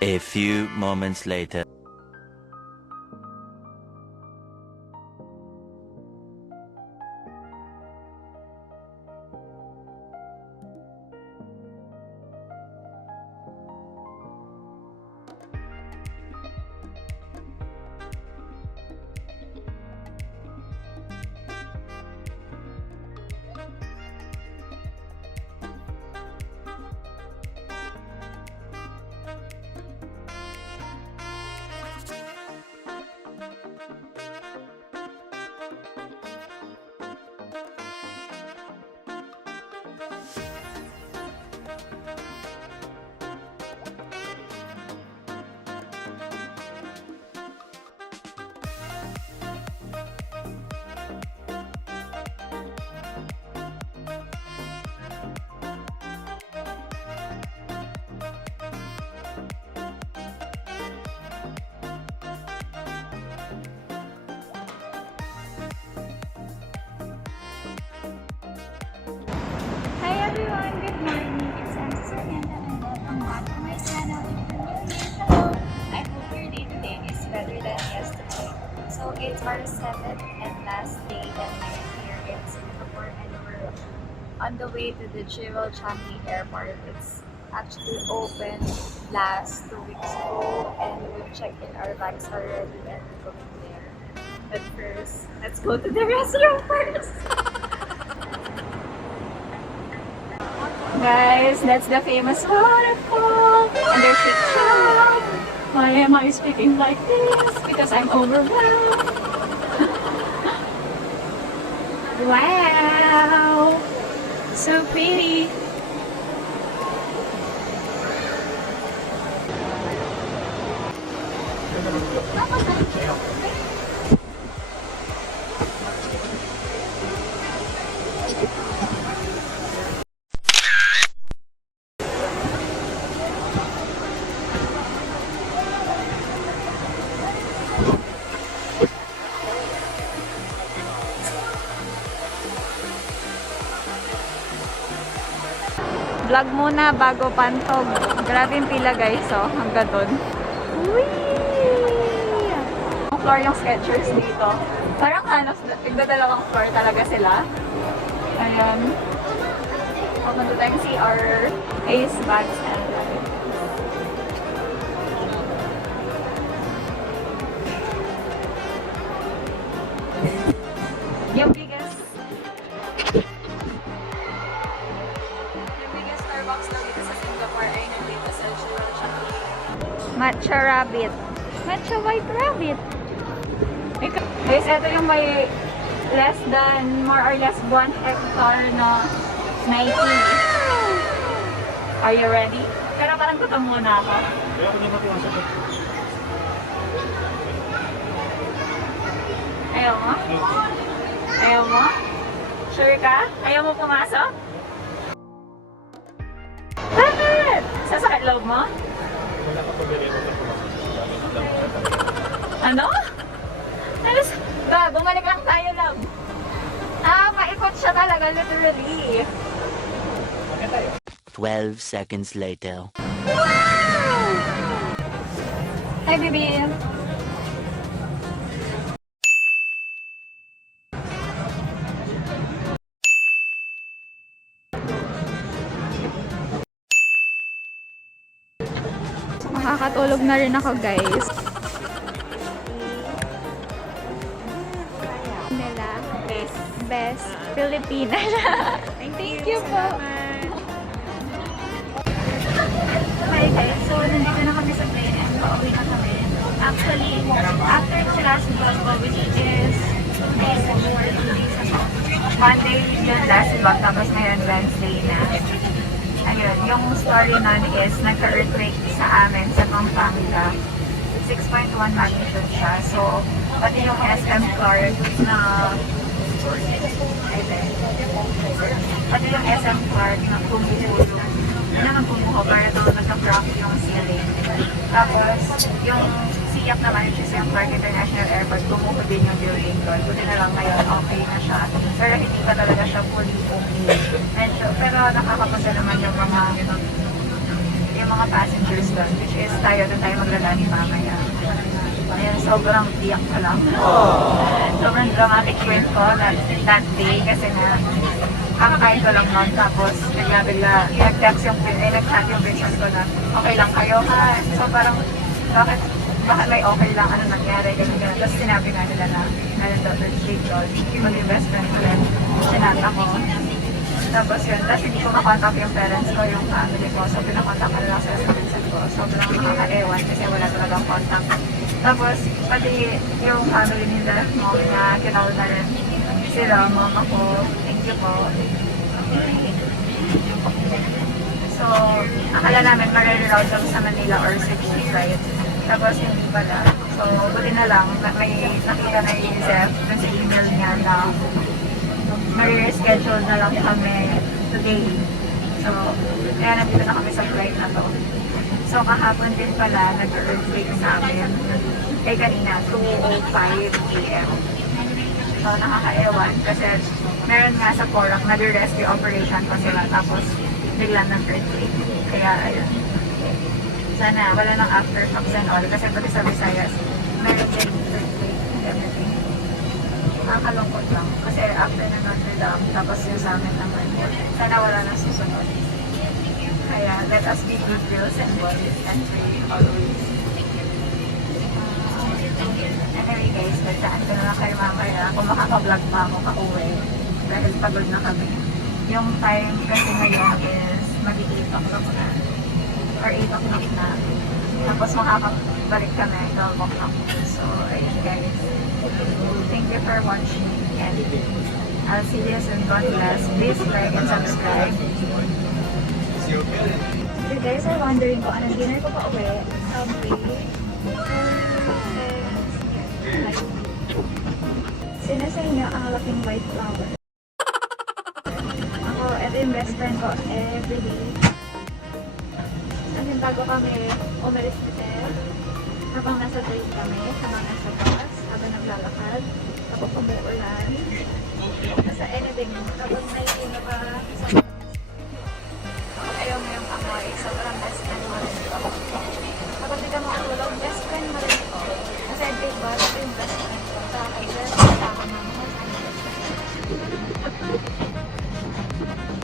A few moments later. Hi everyone, good morning. It's Sarmiento and welcome back to my channel. Hello. I hope your day today is better than yesterday. So it's our 7th and last day that we're here in Singapore, and we're on the way to the Jewel Changi Airport. It's actually open last 2 weeks ago, and we've checked in our bags already and we're going there. But first, let's go to the restroom first. Guys, that's the famous waterfall, and there's a crowd. Why am I speaking like this? Because I'm overwhelmed. Wow, so pretty. Vlog muna bago pantog. Grabe yung pila guys, oh. Hanggang doon. Whee! Ang floor yung Skechers dito. Parang halos, nagdadalawang floor talaga sila. Ayan. Pumunta tayong CR, face bags, and yung biggest Starbucks daw dito sa Singapore ay nandito sa Jewel Changi. Matcha rabbit. Matcha white rabbit. Guys, ito yung may less than, more or less 1 hectare na Nike. Are you ready? Pero parang gutom muna ako. Ayaw mo? Ayaw mo? Sure ka? Ayaw mo pumasok? Bakit? Sasakit loob mo? Ano? Alas, ba, bumalik lang tayo, love. Ah, maikot siya talaga, literally. 12 seconds later. Wow! Hi, baby. Makakatulog na rin ako, guys. Nila. Best Filipina. Thank you po. Hi guys, so nandito na kami sa plane and pauwi na kami. Actually, after the last vlog ko, which is days before 2 days ago. Monday yung last vlog, tapos ngayon Wednesday na. Ayun, yung story nun is nagka-earthquake sa amin sa Pampanga. 6.1 magnitude siya. So, pati yung SM Clark na gumulong na nagbubuho para doon nagka-crack yung ceiling. Tapos, yung siyak naman yung SM Clark International Airport, gumuho din yung building doon. Buti na lang ngayon, okay na siya. Pero hindi pa talaga siya fully okay. Medyo, pero nakakapasa naman yung mga yung mga passengers doon, which is tayo maglalani mamaya. Ayan, sobrang tiyak ko lang. Sobrang dramatic trip ko that day kasi nga, kakakain ko lang noon, tapos bigla-bigla nag-text nag-chat yung business ko na, okay lang kayo ha? So parang, bakit may okay lang, ano nangyari, ganyan. Tapos sinabi nga nila na, ano daw, mag-investment ko rin, sinata ko. Tapos yun, tapos hindi ko makontak yung parents ko, yung family ko, so pinakontak ko lang sa Sarmiento ko. Sobrang nakaka-ewan kasi wala talagang contact. Tapos, pati yung family nila, mom na, kinall na rin sila, mama ko, thank you po. So, akala namin mag-reroute lang sa Manila or Cebu, right? Tapos hindi pala. So, buti na lang, may nakita na yung Zef dun sa email niya na mag-reschedule na lang kami today. So, kaya nandito na kami sa flight na to. So, kahapon din pala, nag-earthquake sa amin. Kanina, 2:05 p.m. So, nakaka-ewan kasi meron nga sa Porac, nag-rescue operation pa sila. Tapos, biglang nag-earthquake. Kaya, ayun. Sana wala nang aftershocks and all. Kasi pati sa Visayas, meron din earthquake and everything. Nakakalungkot lang. Kasi after na Notre Dame, tapos yung sa amin naman. Sana wala nang susunod. Kaya, let us be good girls and boys and pray always. Anyway guys, nagsaan ko na lang kayo mamaya kung makaka-vlog pa ako pa-uwi. Dahil pagod na kami. Yung time kasi ngayon is mag-8 o'clock na. Or 8 o'clock na. Tapos makakabalik kami 12 o'clock. So, ayun guys. Thank you for watching and I'll see you soon. God bless. Please like and subscribe. If you guys are wondering kung anong dinner ko pa uwi, sinasay niyo ang laking white flower. Ako, ito yung best friend ko everyday. Kasi bago kami umalis kasi, habang nasa train kami, habang nasa bus, habang naglalakad, kapag umuulan, sa anything, kapag may na pa sa bus, ayaw mo yung amoy, sobrang best friend mo rin ito. Kapag di ka makatulog, best friend mo rin ito. Kasi diba, ito yung best friend ko. Kaya sa ako ng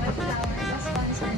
white flower na sponsor